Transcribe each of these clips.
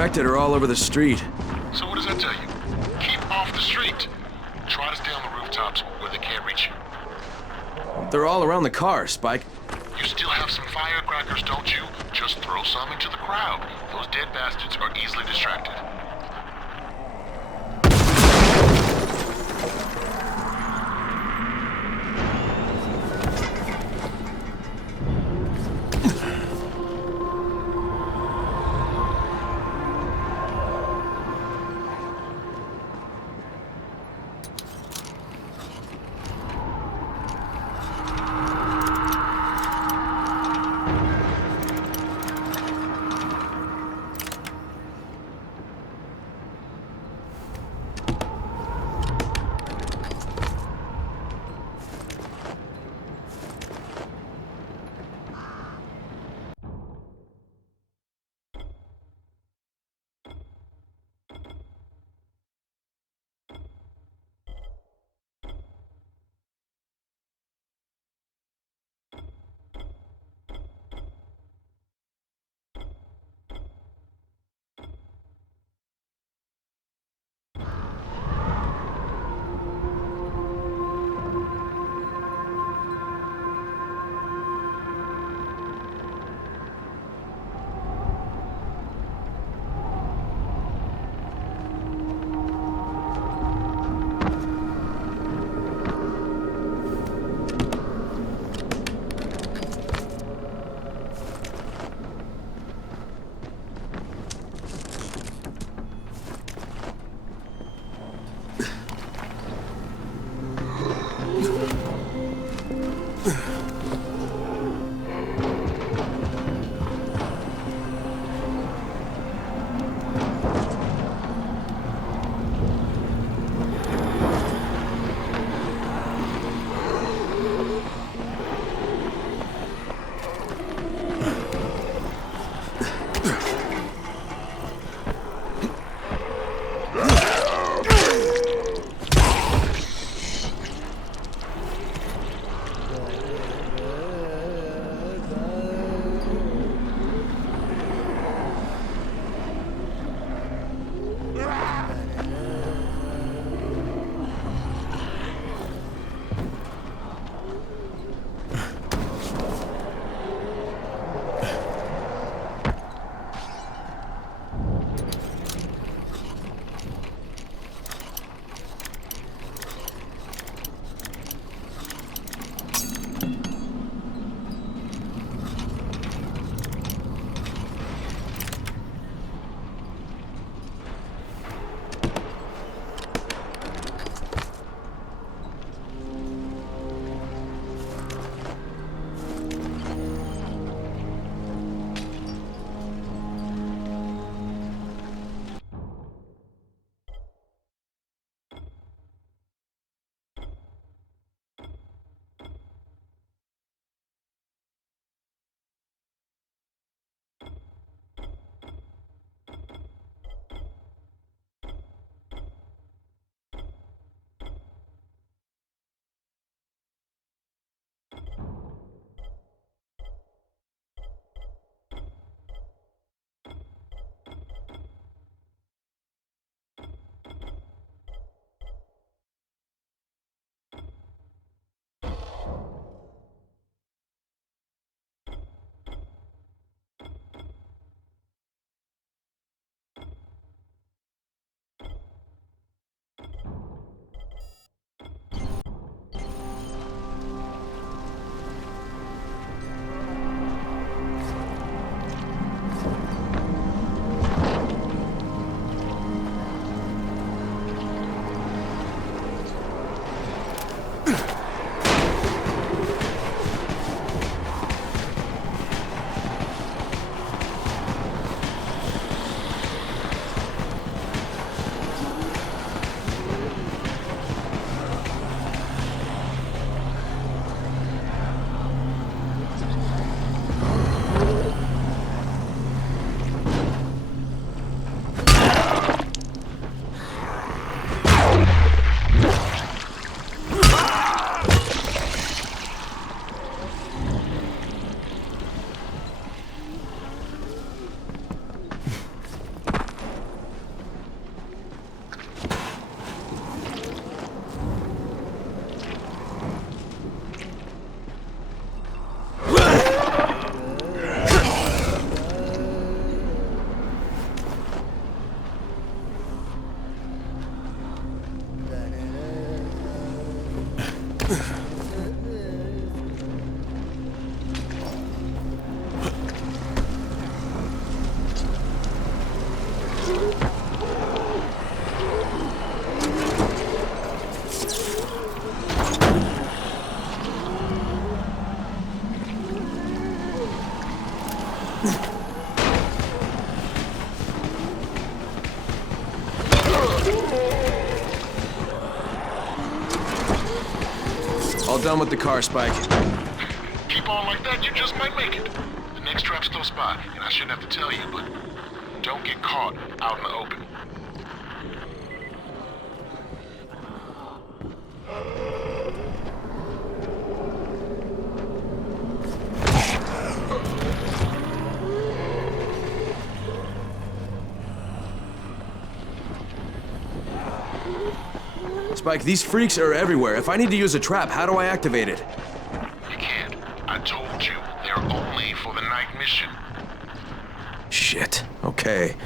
infected are all over the street. So what does that tell you? Keep off the street. Try to stay on the rooftops where they can't reach you. They're all around the car, Spike. You still have some firecrackers, don't you? Just throw some into the crowd. Those dead bastards are easily distracted. All done with the car, Spike. Keep on like that, you just might make it. The next trap's close by, and I shouldn't have to tell you, but don't get caught out in the open. Spike, these freaks are everywhere. If I need to use a trap, how do I activate it? You can't. I told you, they're only for the night mission. Shit. Okay.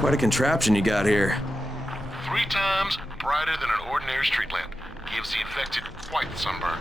Quite a contraption you got here. 3 times brighter than an ordinary street lamp. Gives the infected quite the sunburn.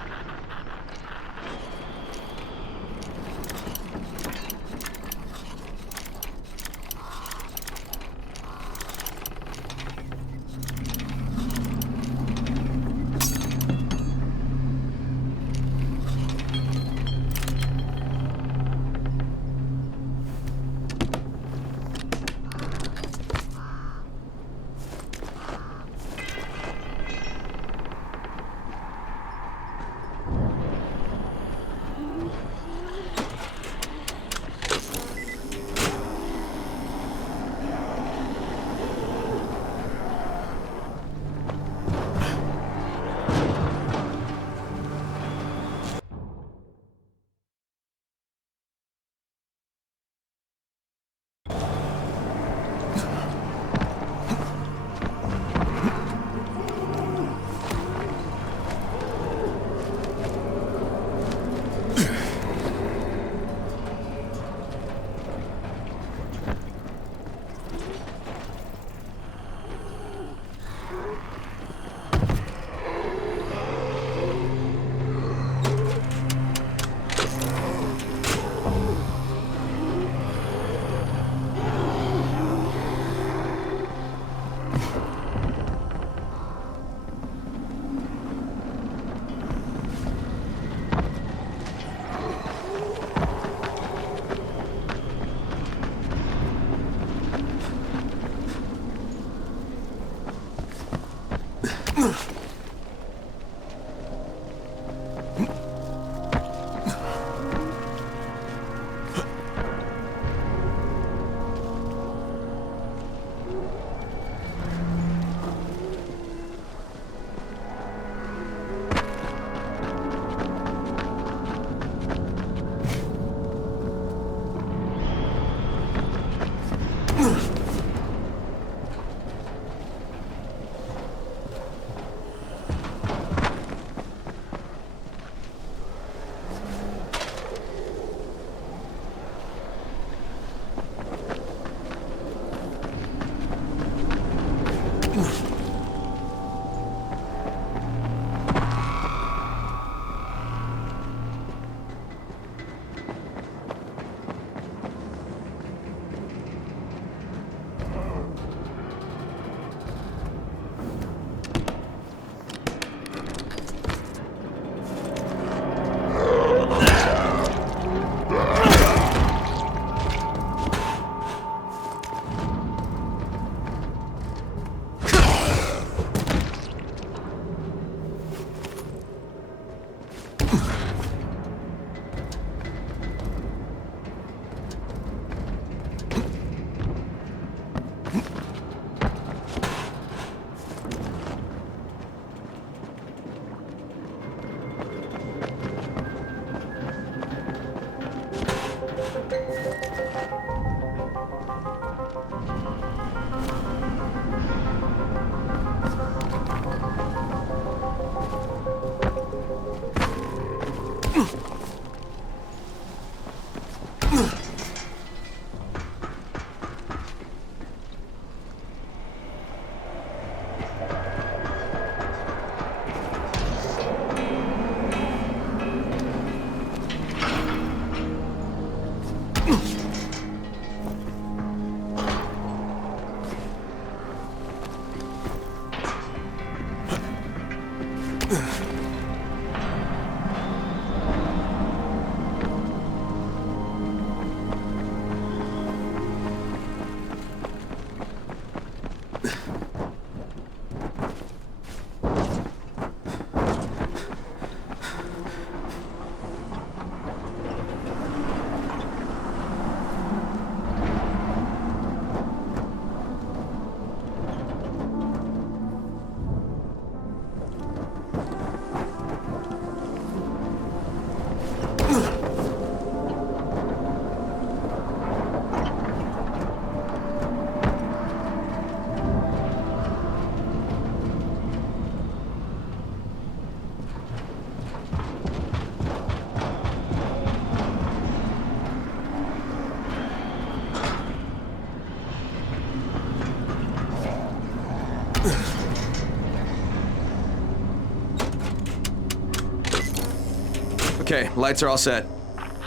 Okay, lights are all set.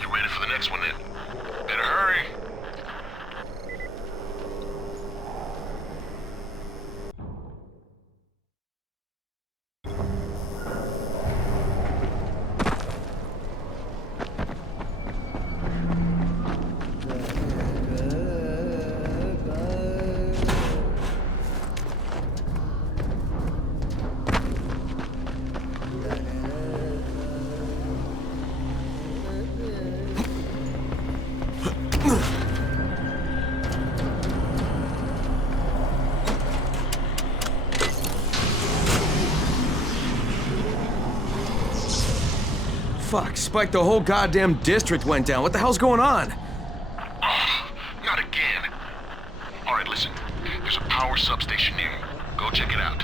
You ready for the next one then? Better hurry. Fuck, Spike, the whole goddamn district went down. What the hell's going on? Oh, not again. All right, listen. There's a power substation near you. Go check it out.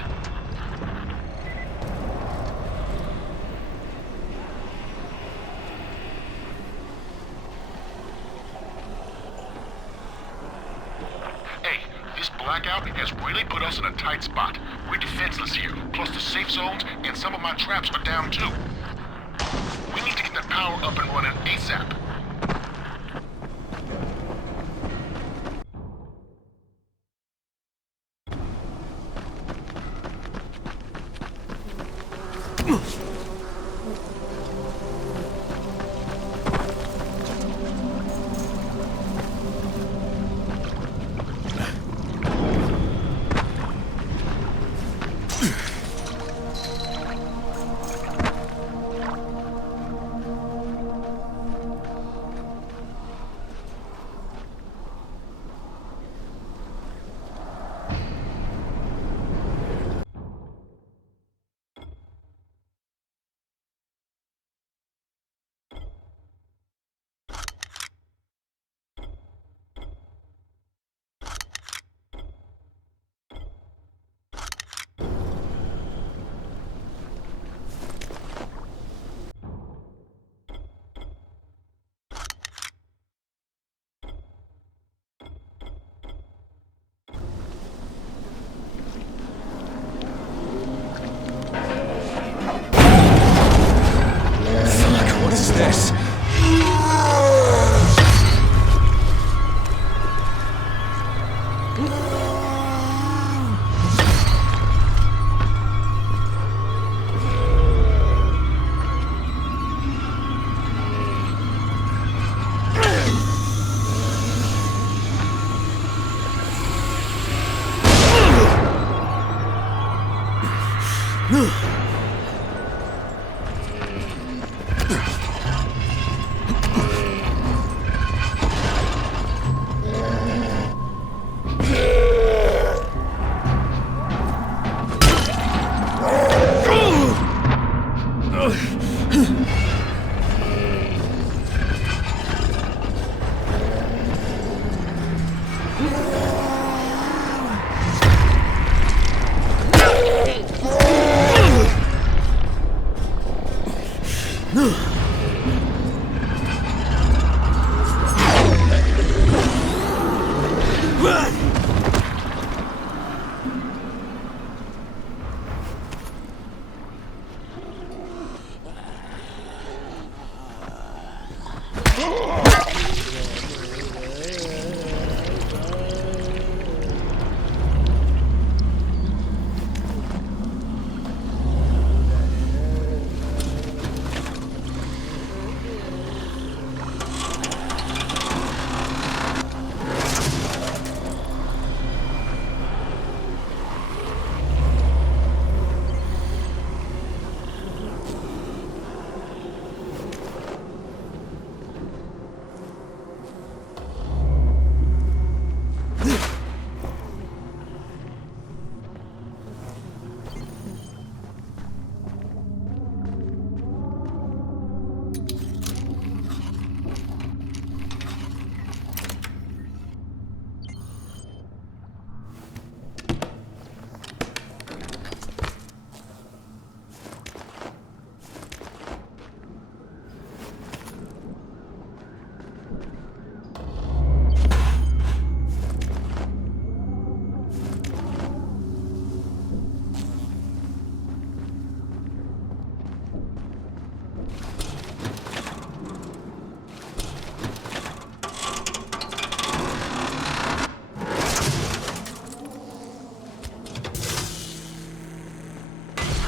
Hey, this blackout has really put us in a tight spot. We're defenseless here. Plus the safe zones and some of my traps are down too. We need to get that power up and running ASAP.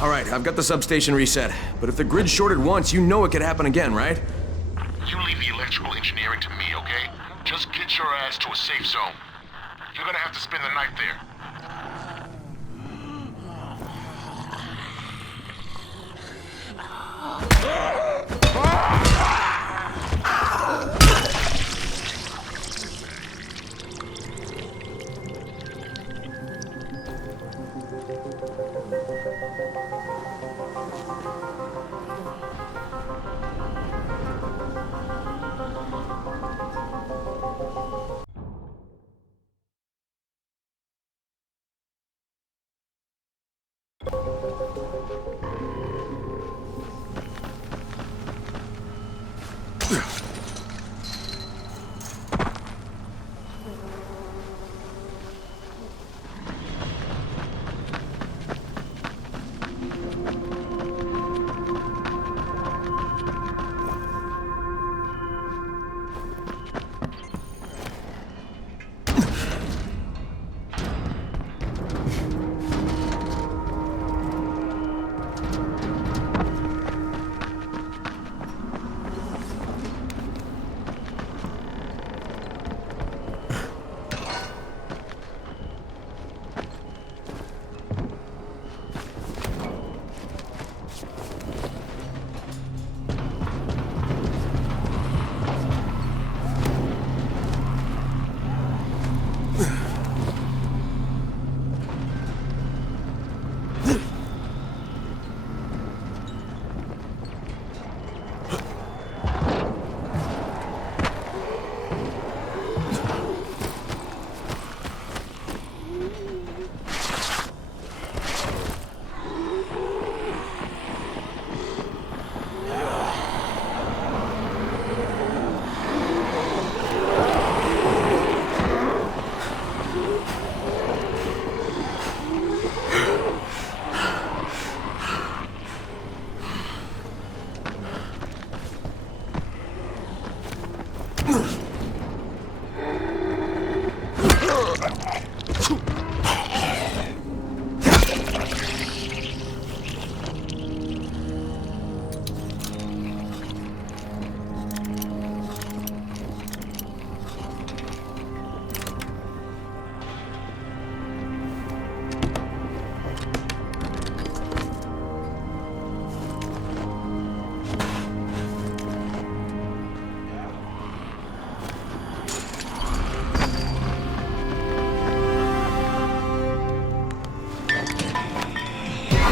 All right, I've got the substation reset. But if the grid shorted once, you know it could happen again, right? You leave the electrical engineering to me, okay? Just get your ass to a safe zone. You're gonna have to spend the night there.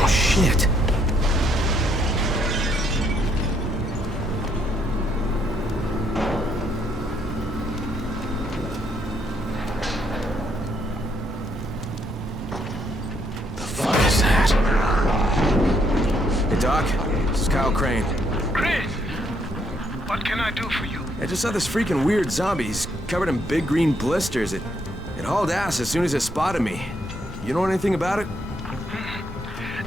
Shit. The fuck is that? Hey, Doc. This is Kyle Crane. Chris, what can I do for you? I just saw this freaking weird zombie. He's covered in big green blisters. It hauled ass as soon as it spotted me. You know anything about it?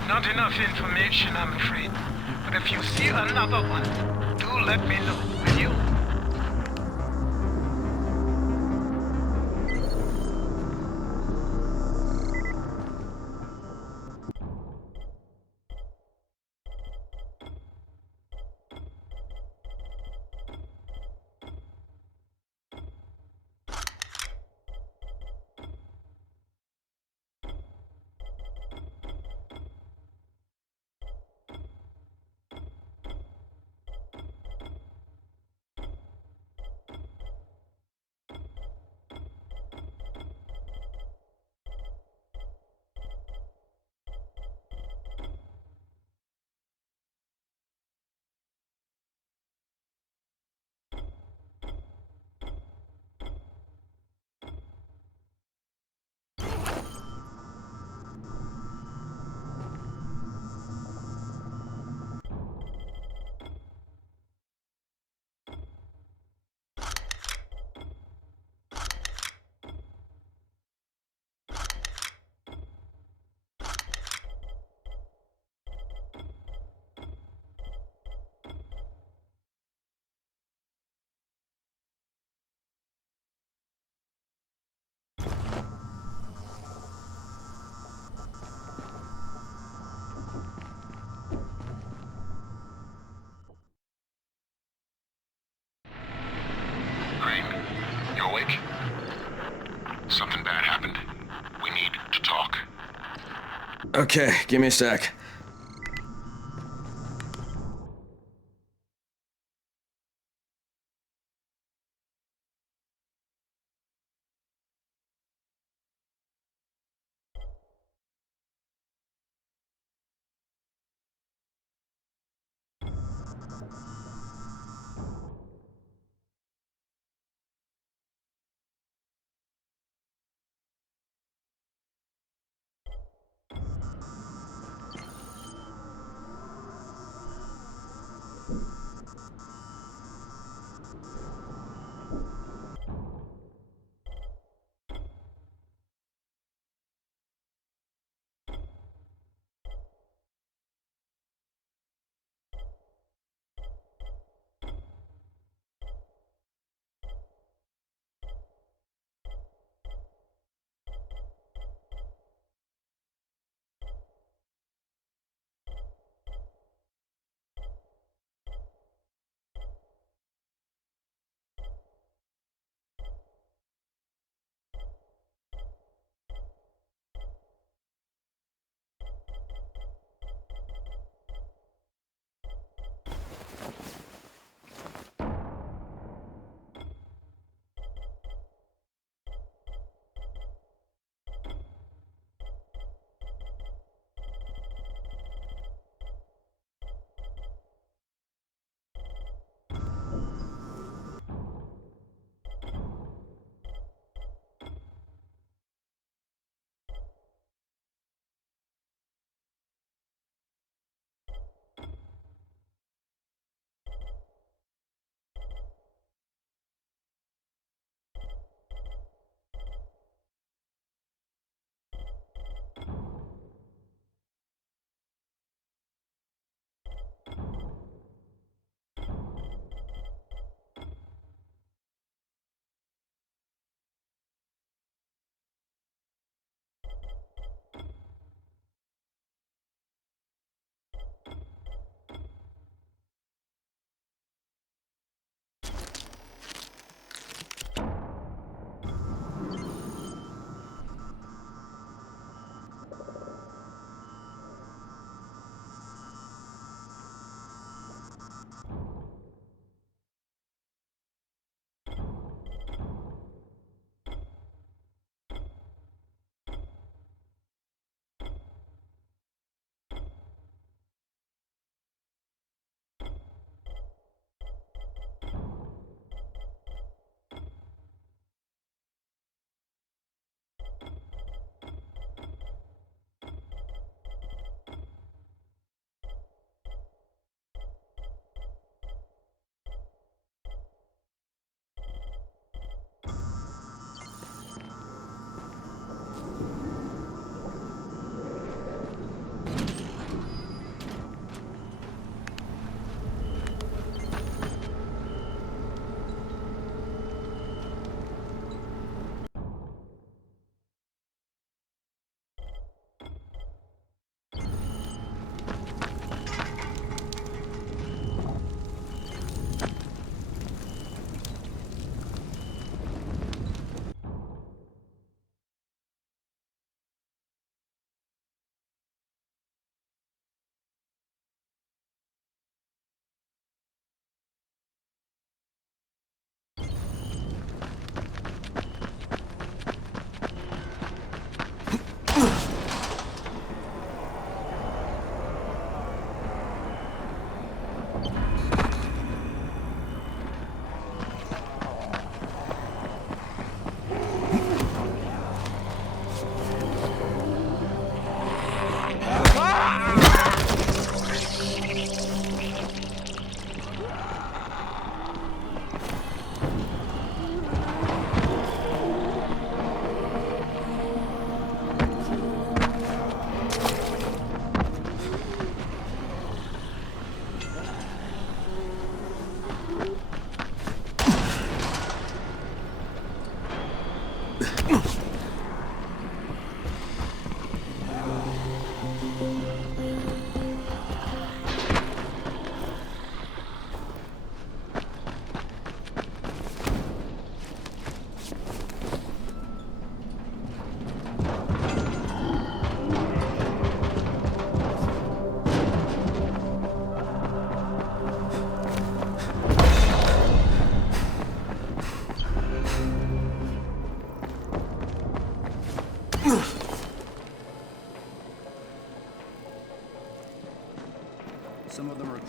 Not enough information, I'm afraid. But if you see another one, do let me know, will you? awake? Something bad happened. We need to talk. Okay, give me a sec.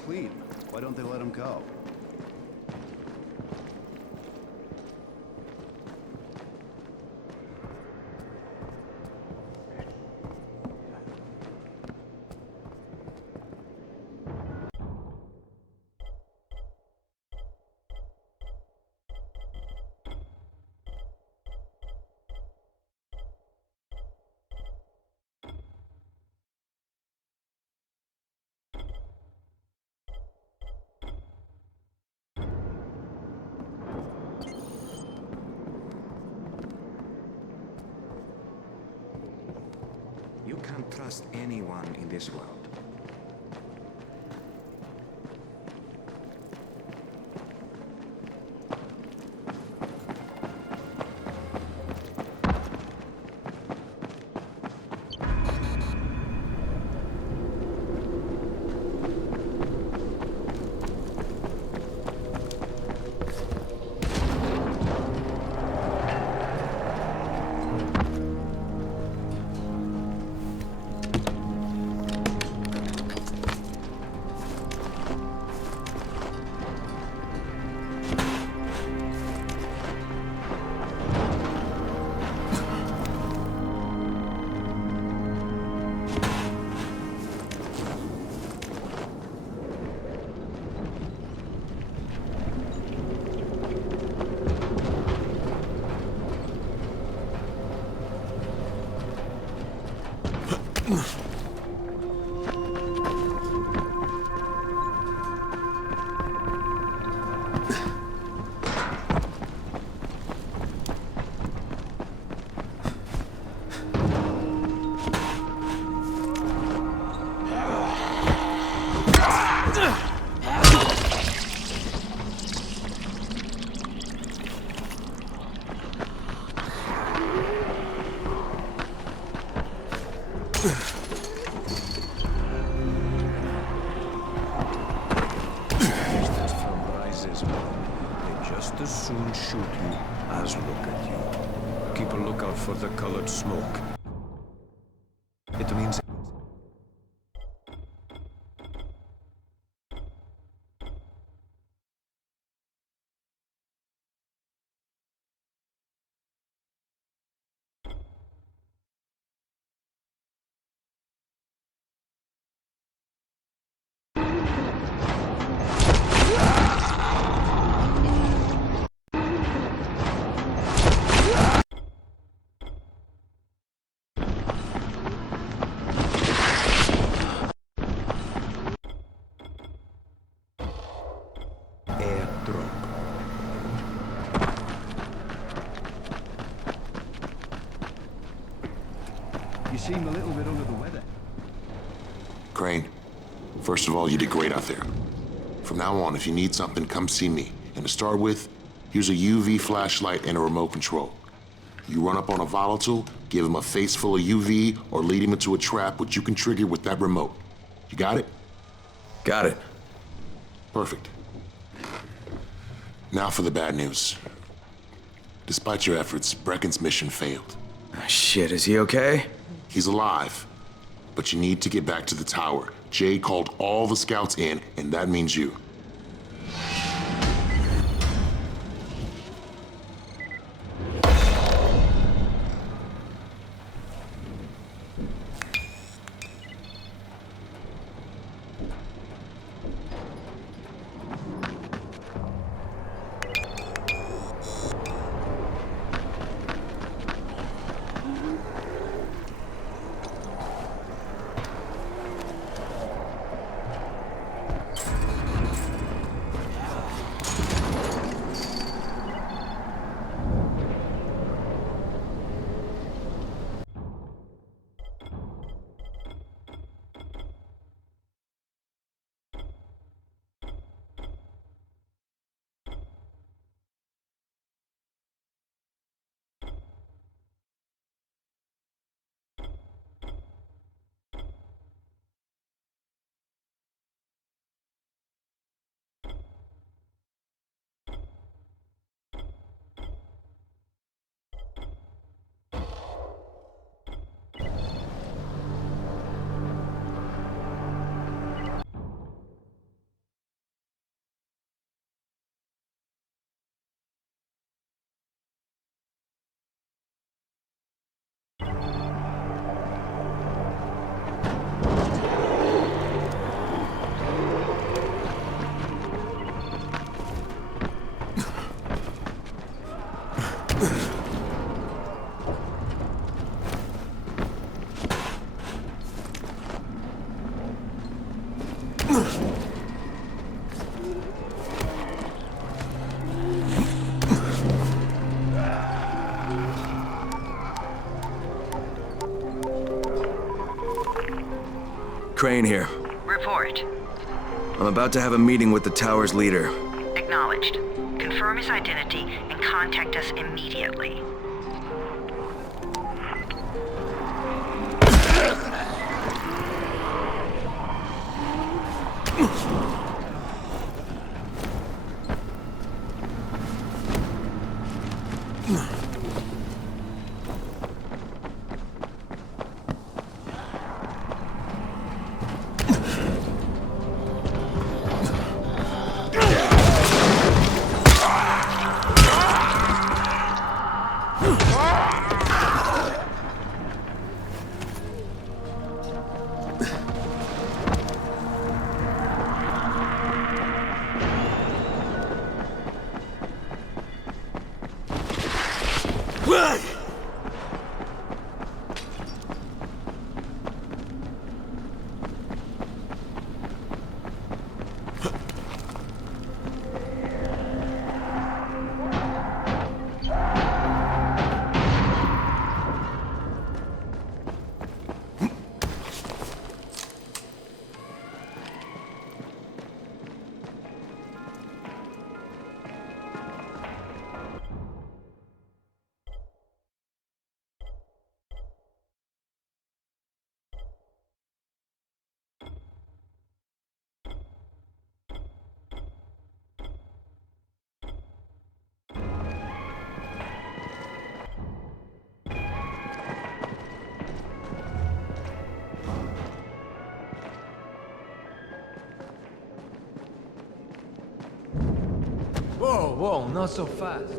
clean. Why don't they let him go? You can't trust anyone in this world. Just as soon shoot you as look at you. Keep a lookout for the colored smoke. It means... You seem a little bit under the weather. Crane, first of all, you did great out there. From now on, if you need something, come see me. And to start with, here's a UV flashlight and a remote control. You run up on a volatile, give him a face full of UV, or lead him into a trap which you can trigger with that remote. You got it? Got it. Perfect. Now for the bad news. Despite your efforts, Brecken's mission failed. Ah, shit, is he okay? He's alive, but you need to get back to the tower. Jay called all the scouts in, and that means you. Crane here. Report. I'm about to have a meeting with the tower's leader. Acknowledged. Confirm his identity and contact us immediately. Whoa, whoa, not so fast.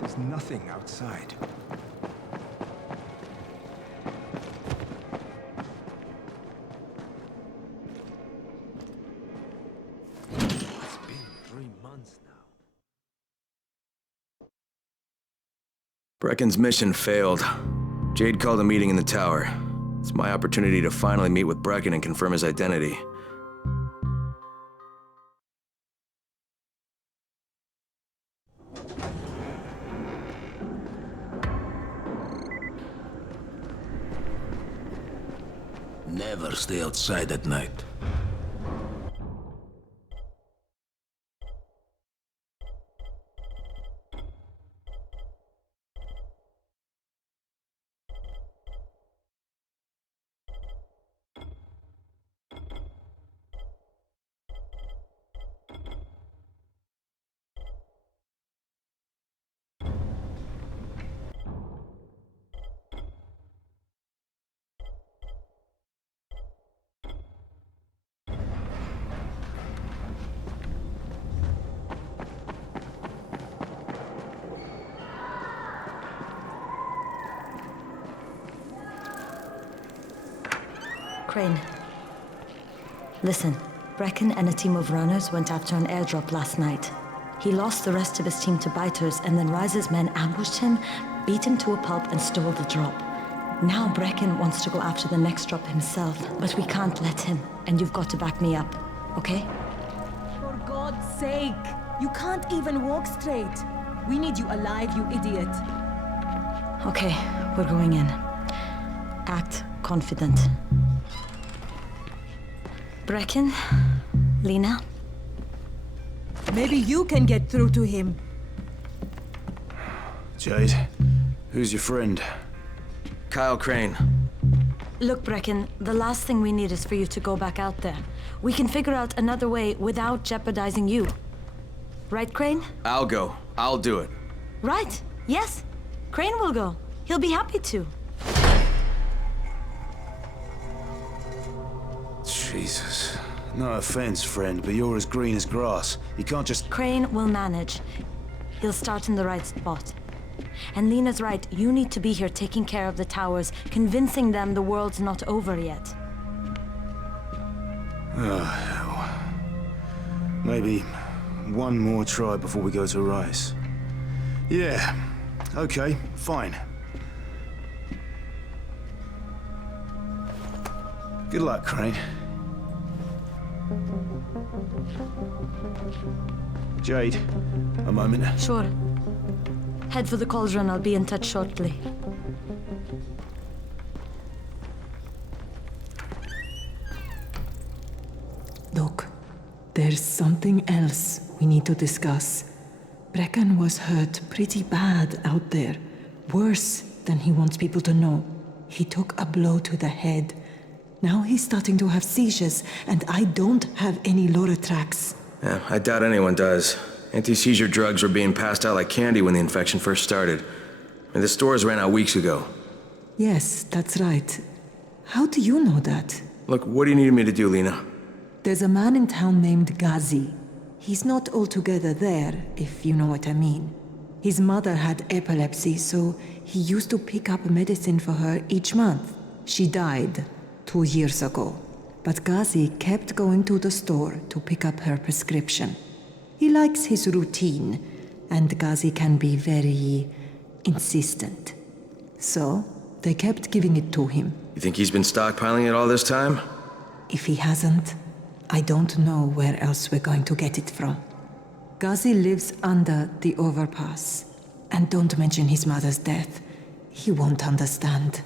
There's nothing outside. It's been 3 months now. Brecken's mission failed. Jade called a meeting in the tower. It's my opportunity to finally meet with Brecken and confirm his identity. Never stay outside at night. Crane. Listen, Brecken and a team of runners went after an airdrop last night. He lost the rest of his team to biters, and then Ryze's men ambushed him, beat him to a pulp, and stole the drop. Now Brecken wants to go after the next drop himself, but we can't let him, and you've got to back me up, okay? For God's sake! You can't even walk straight! We need you alive, you idiot! Okay, we're going in. Act confident. Brecken, Lena. Maybe you can get through to him. Jade, who's your friend? Kyle Crane. Look, Brecken, the last thing we need is for you to go back out there. We can figure out another way without jeopardizing you. Right, Crane? I'll go. I'll do it. Right. Yes. Crane will go. He'll be happy to. Jesus. No offense, friend, but you're as green as grass. You can't just... Crane will manage. He'll start in the right spot. And Lena's right, you need to be here taking care of the towers, convincing them the world's not over yet. Oh, hell. Maybe one more try before we go to Rice. Yeah, okay, fine. Good luck, Crane. Jade, a moment. Sure. Head for the cauldron, I'll be in touch shortly. Look, there's something else we need to discuss. Brecken was hurt pretty bad out there. Worse than he wants people to know. He took a blow to the head. Now he's starting to have seizures, and I don't have any Loratrax. Yeah, I doubt anyone does. Anti-seizure drugs were being passed out like candy when the infection first started. And the stores ran out weeks ago. Yes, that's right. How do you know that? Look, what do you need me to do, Lena? There's a man in town named Ghazi. He's not altogether there, if you know what I mean. His mother had epilepsy, so he used to pick up medicine for her each month. She died 2 years ago, but Ghazi kept going to the store to pick up her prescription. He likes his routine, and Ghazi can be very insistent. So, they kept giving it to him. You think he's been stockpiling it all this time? If he hasn't, I don't know where else we're going to get it from. Ghazi lives under the overpass. And don't mention his mother's death. He won't understand.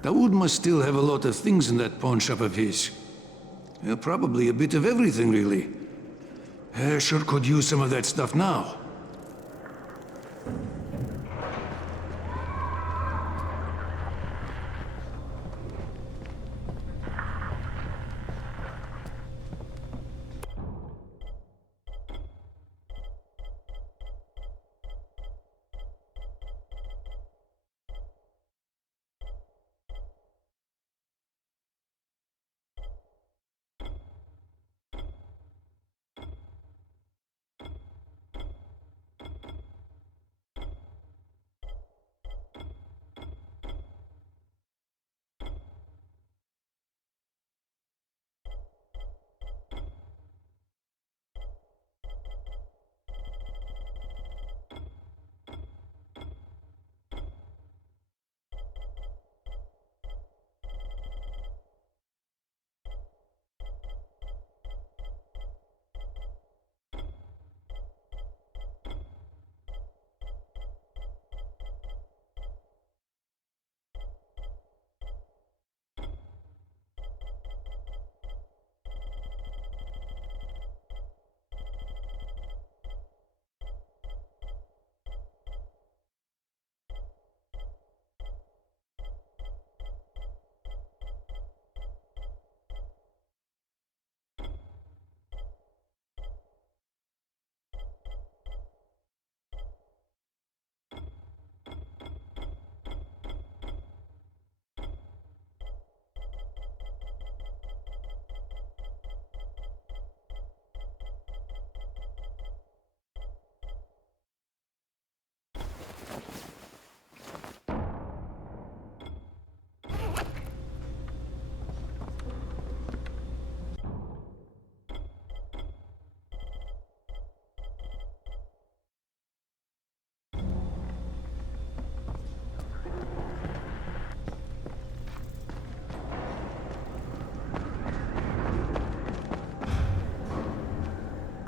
Daoud must still have a lot of things in that pawn shop of his. Yeah, probably a bit of everything, really. Sure could use some of that stuff now.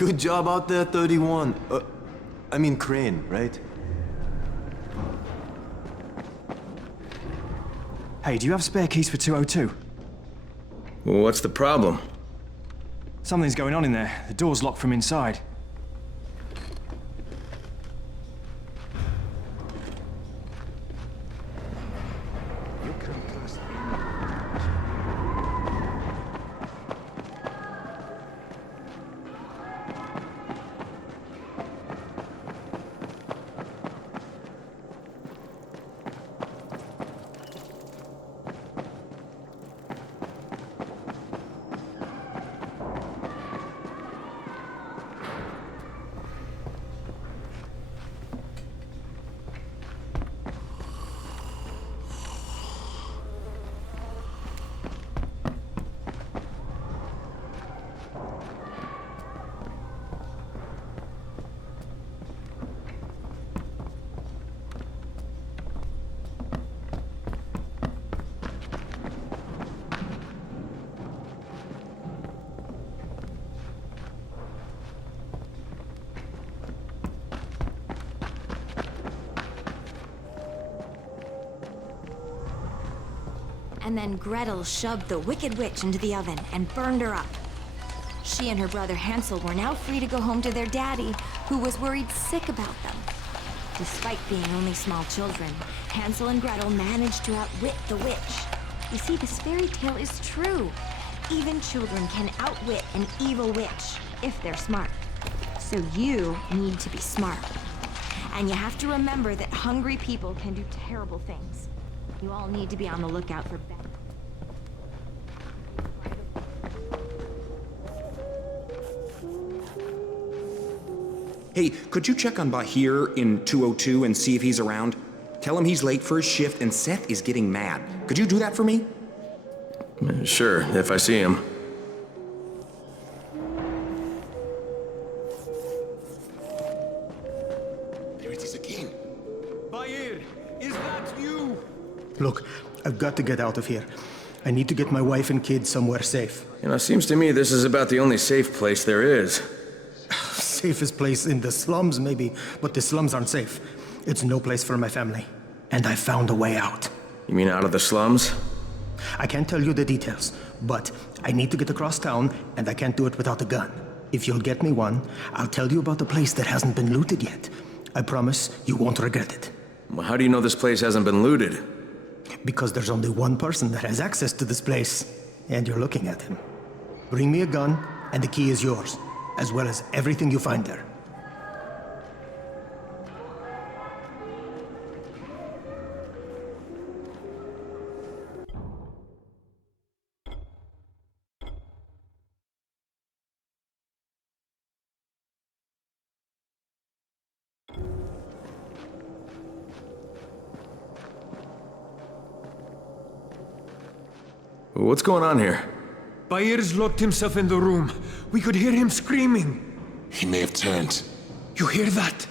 Good job out there, 31. I mean Crane, right? Hey, do you have spare keys for 202? Well, what's the problem? Something's going on in there. The door's locked from inside. You can't trust anyone. And then Gretel shoved the Wicked Witch into the oven and burned her up. She and her brother Hansel were now free to go home to their daddy, who was worried sick about them. Despite being only small children, Hansel and Gretel managed to outwit the witch. You see, this fairy tale is true. Even children can outwit an evil witch, if they're smart. So you need to be smart. And you have to remember that hungry people can do terrible things. You all need to be on the lookout for bad. Hey, could you check on Bahir in 202 and see if he's around? Tell him he's late for his shift and Seth is getting mad. Could you do that for me? Sure, if I see him. There it is again. Bahir, is that you? Look, I've got to get out of here. I need to get my wife and kids somewhere safe. You know, it seems to me this is about the only safe place there is. Safest place in the slums, maybe, but the slums aren't safe. It's no place for my family. And I found a way out. You mean out of the slums? I can't tell you the details, but I need to get across town, and I can't do it without a gun. If you'll get me one, I'll tell you about a place that hasn't been looted yet. I promise you won't regret it. Well, how do you know this place hasn't been looted? Because there's only one person that has access to this place, and you're looking at him. Bring me a gun, and the key is yours, as well as everything you find there. What's going on here? Bahir's locked himself in the room. We could hear him screaming. He may have turned. You hear that?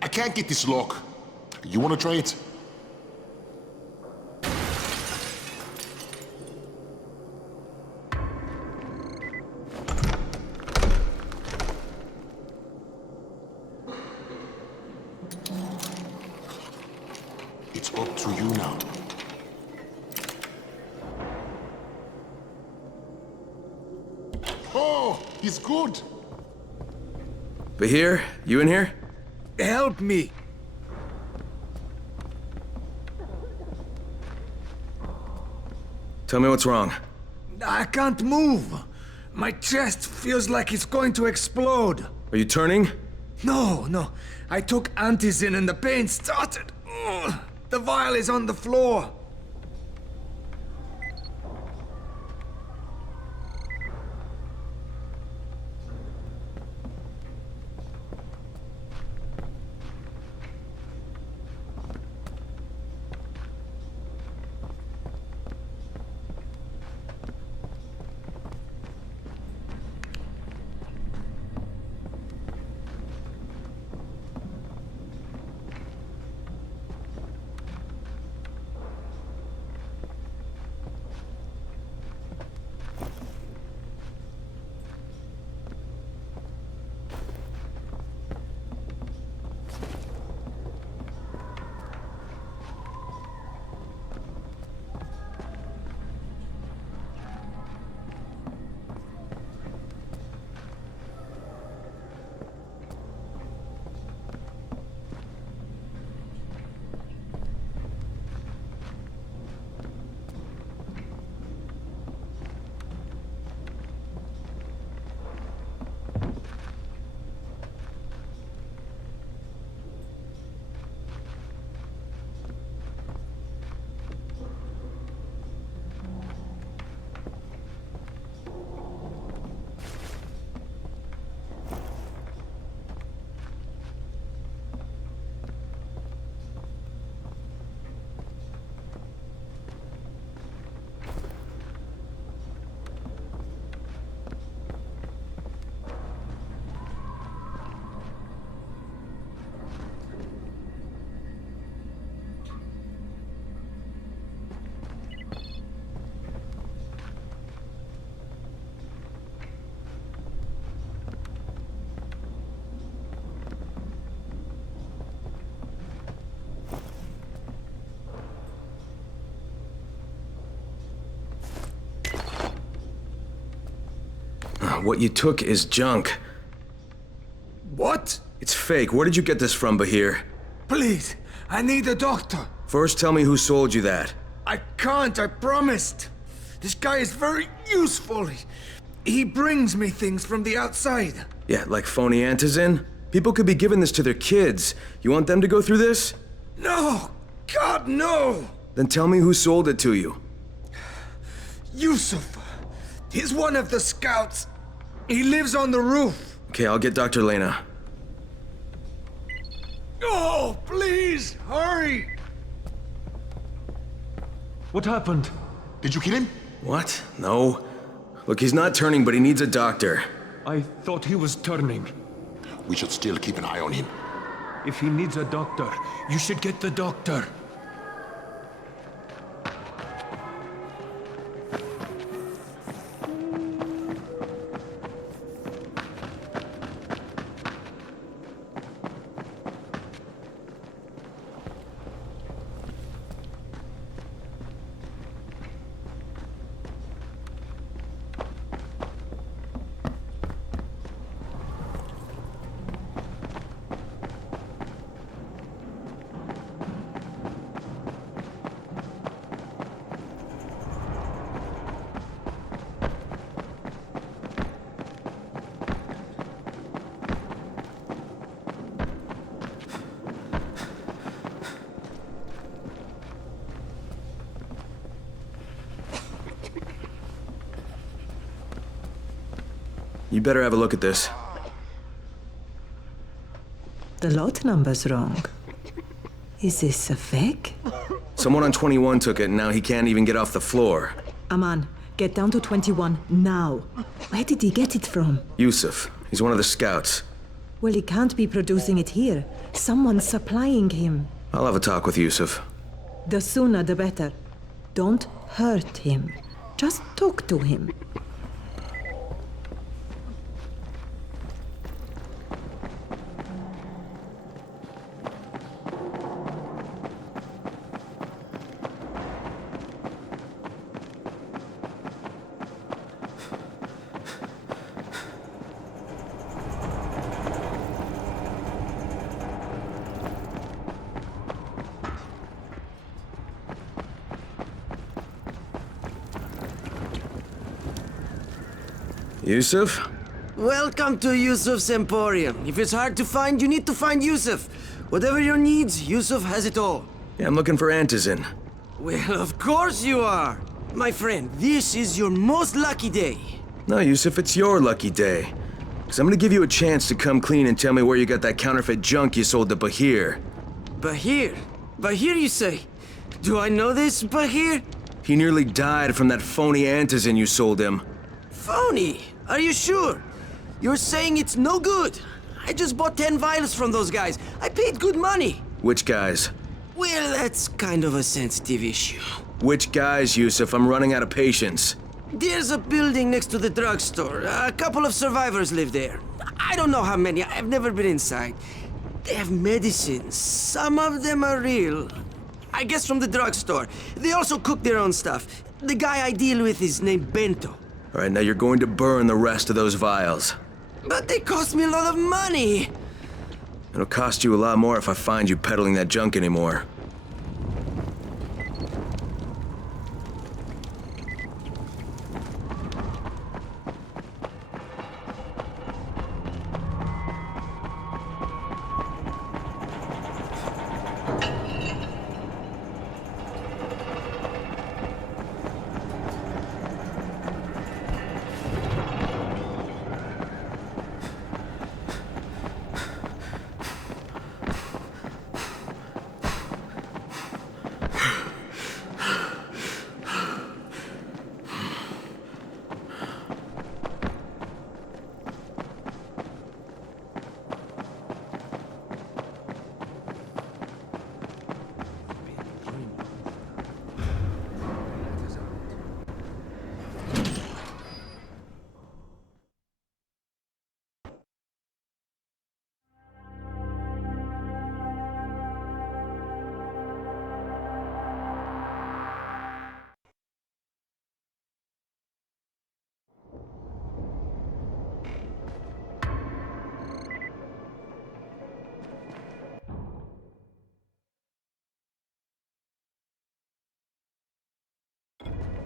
I can't get this lock. You wanna try it? It's up to you now. Oh, he's good. Bahir, you in here? Help me! Tell me what's wrong. I can't move. My chest feels like it's going to explode. Are you turning? No. I took antizin and the pain started. Ugh. The vial is on the floor. What you took is junk. What? It's fake. Where did you get this from, Bahir? Please, I need a doctor. First, tell me who sold you that. I can't, I promised. This guy is very useful. He brings me things from the outside. Yeah, like phony antizin? People could be giving this to their kids. You want them to go through this? No! God, no! Then tell me who sold it to you. Yusuf. He's one of the scouts. He lives on the roof. Okay, I'll get Dr. Lena. Oh, please, hurry! What happened? Did you kill him? What? No. Look, he's not turning, but he needs a doctor. I thought he was turning. We should still keep an eye on him. If he needs a doctor, you should get the doctor. You better have a look at this. The lot number's wrong. Is this a fake? Someone on 21 took it, and now he can't even get off the floor. Aman, get down to 21 now. Where did he get it from? Yusuf. He's one of the scouts. Well, he can't be producing it here. Someone's supplying him. I'll have a talk with Yusuf. The sooner the better. Don't hurt him. Just talk to him. Yusuf? Welcome to Yusuf's Emporium. If it's hard to find, you need to find Yusuf. Whatever your needs, Yusuf has it all. Yeah, I'm looking for antizin. Well, of course you are. My friend, this is your most lucky day. No, Yusuf, it's your lucky day. Because I'm gonna give you a chance to come clean and tell me where you got that counterfeit junk you sold to Bahir. Bahir? Bahir, you say? Do I know this Bahir? He nearly died from that phony antizin you sold him. Phony? Are you sure? You're saying it's no good? I just bought 10 vials from those guys. I paid good money. Which guys? Well, that's kind of a sensitive issue. Which guys, Yusuf? I'm running out of patience. There's a building next to the drugstore. A couple of survivors live there. I don't know how many. I've never been inside. They have medicines. Some of them are real. I guess from the drugstore. They also cook their own stuff. The guy I deal with is named Bento. All right, now you're going to burn the rest of those vials. But they cost me a lot of money. It'll cost you a lot more if I find you peddling that junk anymore.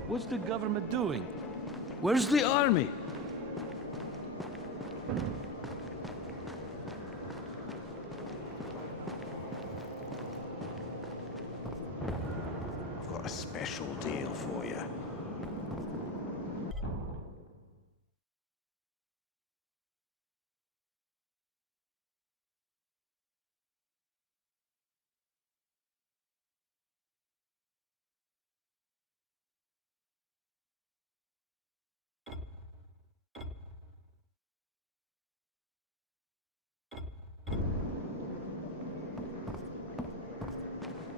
What's the government doing? Where's the army? I've got a special deal for you.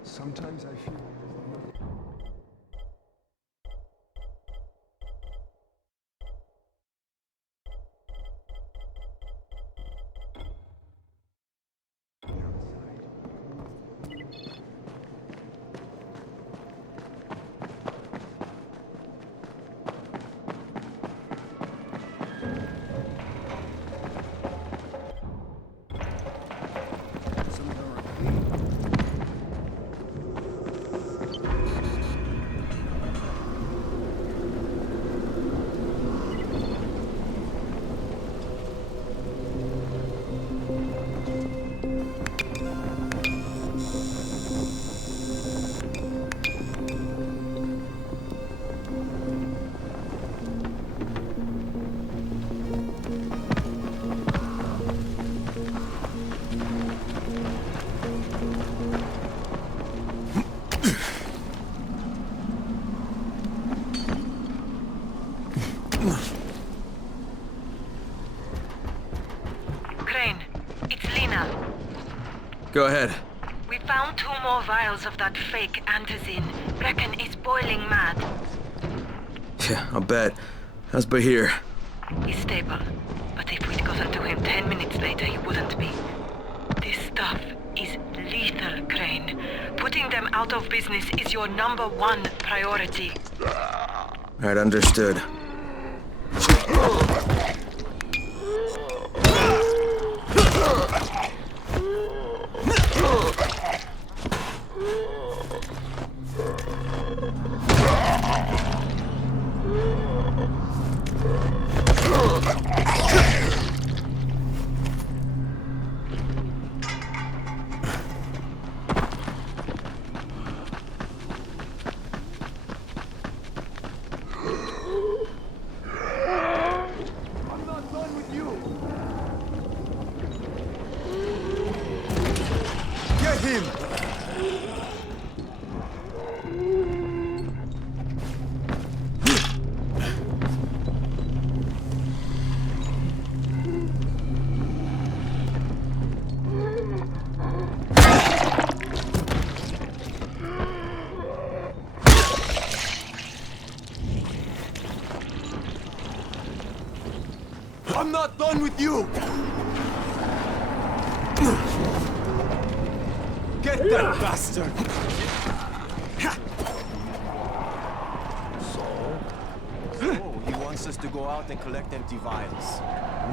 Sometimes I feel Crane, it's Lena. Go ahead. We found 2 more vials of that fake antizin. Brecken is boiling mad. Yeah, I'll bet. How's Bahir? He's stable, but if we'd gotten to him 10 minutes later, he wouldn't be. This stuff is lethal, Crane. Putting them out of business is your #1 priority. Right, understood. I'm not done with you! Get that bastard! So, he wants us to go out and collect empty vials.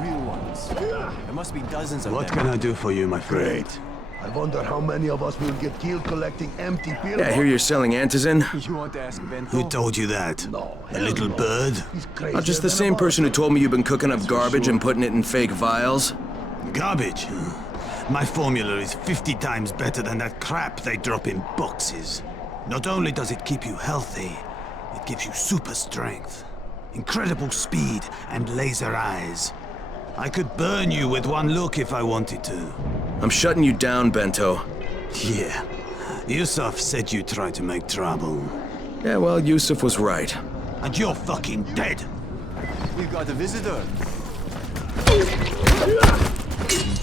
Real ones. There must be dozens of them. What can I do for you, my friend? Great. I wonder how many of us will get killed collecting empty pill Yeah, I hear you're selling antizin. You want to ask Ventus? Who told you that? No. A little bird? Not just the same person who told me you've been cooking up garbage and putting it in fake vials. Garbage? My formula is 50 times better than that crap they drop in boxes. Not only does it keep you healthy, it gives you super strength, incredible speed, and laser eyes. I could burn you with one look if I wanted to. I'm shutting you down, Bento. Yeah. Yusuf said you tried to make trouble. Yeah, well, Yusuf was right. And you're fucking dead! We've got a visitor.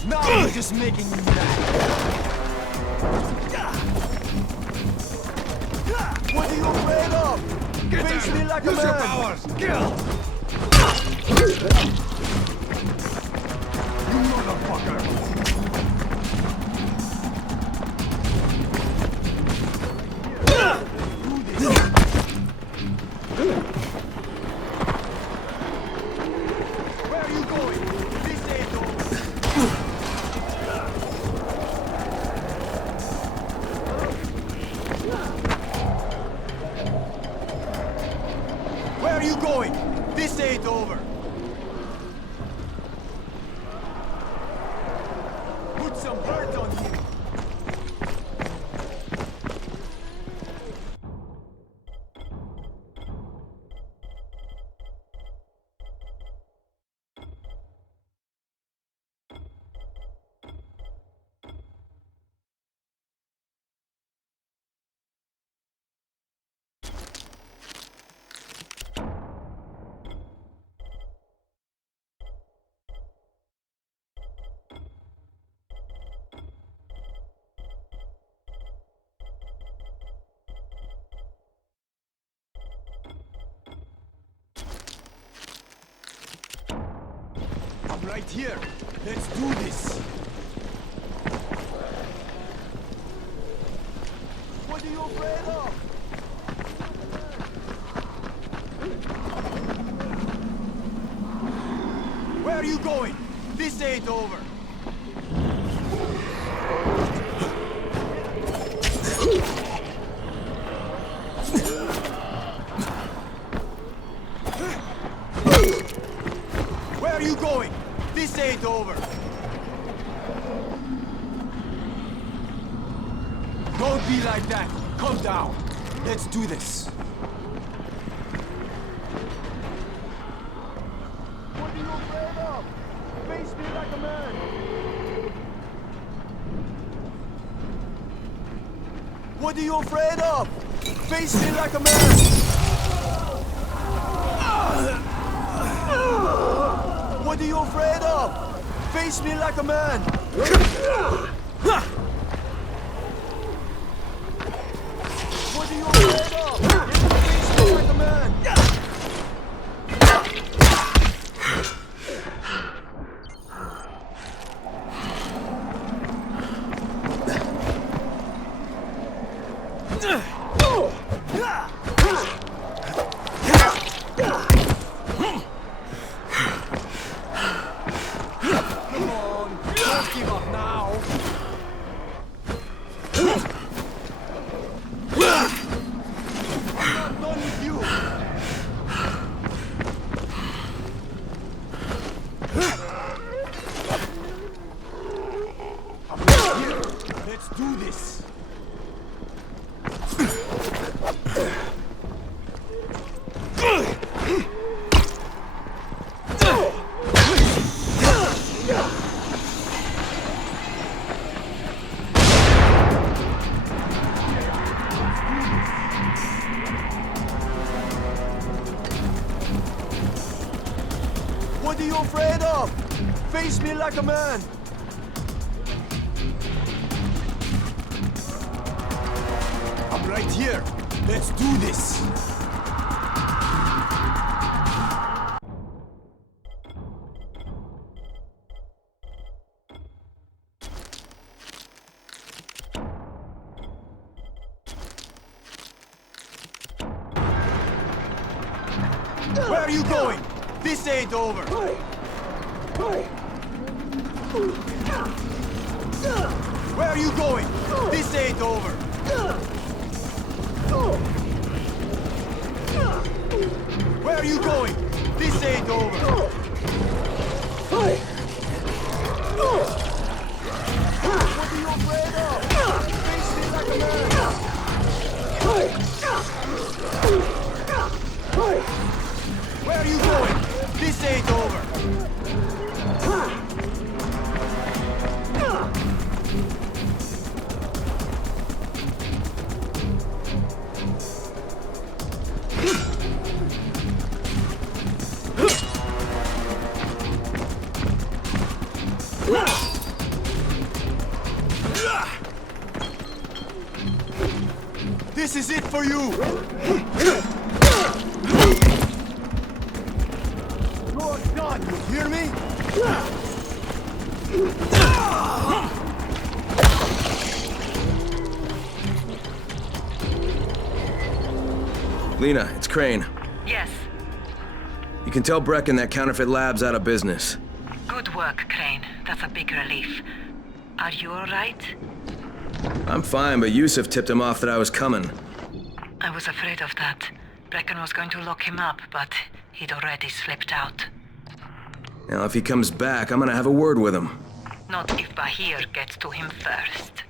Now you're just making me mad. What are you afraid of? Get Face down. me like Use a your man. powers! Kill! You motherfucker! Where are you going? This ain't put some hurt on you. I'm right here. Let's do this. What are you afraid of? Where are you going? This ain't over. Where are you going? This ain't over. Don't be like that. Calm down. Let's do this. What are you afraid of? Face me like a man. What are you afraid of? Face me like a man. What are you afraid of? Face me like a man. What are you afraid of? Face me like a man. Come on, don't give up now. I'm not done with you. I'm right here. Let's do this. What are you afraid of? Face me like a man. I'm right here. Let's do this. Where are you going? This ain't over. Where are you going? This ain't over. Where are you going? This ain't over. What are you afraid of? Face me like a man. Where are you going? This ain't over. This is it for you. You're done, you hear me? Lena, it's Crane. Yes. You can tell Brecken that Counterfeit Lab's out of business. Good work, Crane. That's a big relief. Are you alright? I'm fine, but Yusuf tipped him off that I was coming. I was afraid of that. Brecken was going to lock him up, but he'd already slipped out. Now, if he comes back, I'm gonna have a word with him. Not if Bahir gets to him first.